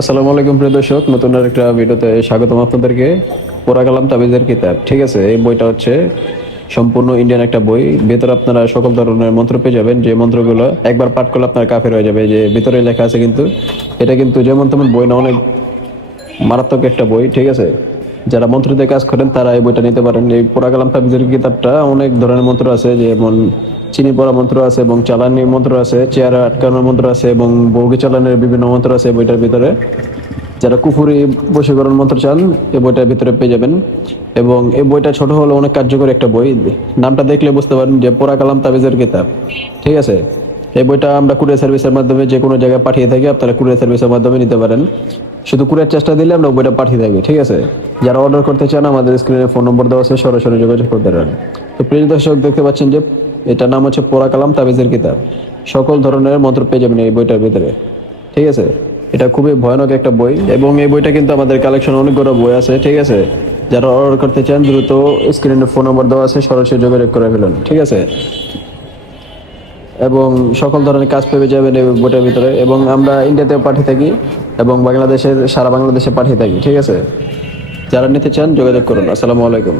আসসালামু আলাইকুম প্রিয় দর্শক, নতুন আরেকটা ভিডিওতে স্বাগতম আপনাদেরকে। পোড়া কালাম তাবিজের কিতাব, ঠিক আছে। এই বইটা হচ্ছে সম্পূর্ণ ইন্ডিয়ান একটা বই। ভেতরে আপনারা সকল ধরনের মন্ত্র পেয়ে যাবেন, যে মন্ত্রগুলো একবার পাঠ করলে আপনার কাফের হয়ে যাবে। যে ভিতরে লেখা আছে, কিন্তু এটা কিন্তু যেমন তেমন বই না, অনেক মারাত্মক একটা বই, ঠিক আছে। যারা মন্ত্র দিয়ে কাজ করেন তারা এই বইটা নিতে পারেন। এই পোড়া কালাম তাবিজের কিতাবটা অনেক ধরনের মন্ত্র আছে, যেমন চিনি পড়া মন্ত্র আছে এবং চালানি মন্ত্র আছে, চেয়ারে আটকানোর মন্ত্র আছে এবং বউকে চালানোর বিভিন্ন মন্ত্র আছে এই বইটার ভিতরে। যারা কুফুরি বশীকরণ মন্ত্র চান এই বইটার ভিতরে পেয়ে যাবেন। এবং এই বইটা ছোট হলে অনেক কার্যকরী একটা বই। নামটা দেখলে বুঝতে পারেন যে পোড়া কালাম তাবিজের কিতাব, ঠিক আছে। এই বইটা আমরা কুরিয়ার সার্ভিসের মাধ্যমে যে কোনো জায়গায় পাঠিয়ে থাকি, আপনারা কুরিয়ার সার্ভিসের মাধ্যমে নিতে পারেন। শুধু কুরিয়ার চেষ্টা দিলে আমরা বইটা পাঠিয়ে থাকি, ঠিক আছে। যারা অর্ডার করতে চান আমাদের স্ক্রিনে ফোন নম্বর দেওয়া আছে, সরাসরি যোগাযোগ করতে পারেন। তো প্রিয় দর্শক, দেখতে পাচ্ছেন যে এটার নাম হচ্ছে পোড়া কালাম তাবিজের কিতাব। সকল ধরনের মন্ত্র পেয়ে যাবেন এই বইটার ভিতরে, ঠিক আছে। এটা খুবই ভয়ানক একটা বই এবং এই বইটা কিন্তু আমাদের কালেকশন অনেকগুলো বই আছে, ঠিক আছে। যারা অর্ডার করতে চান দ্রুত স্ক্রিনে ফোন নম্বর দেওয়া আছে, সরাসরি যোগাযোগ করে ফেলুন, ঠিক আছে। এবং সকল ধরনের কাজ পেয়ে যাবেন এই বইটার ভিতরে। এবং আমরা ইন্ডিয়াতেও পাঠিয়ে থাকি এবং সারা বাংলাদেশে পাঠিয়ে থাকি, ঠিক আছে। যারা নিতে চান যোগাযোগ করুন। আসসালামু আলাইকুম।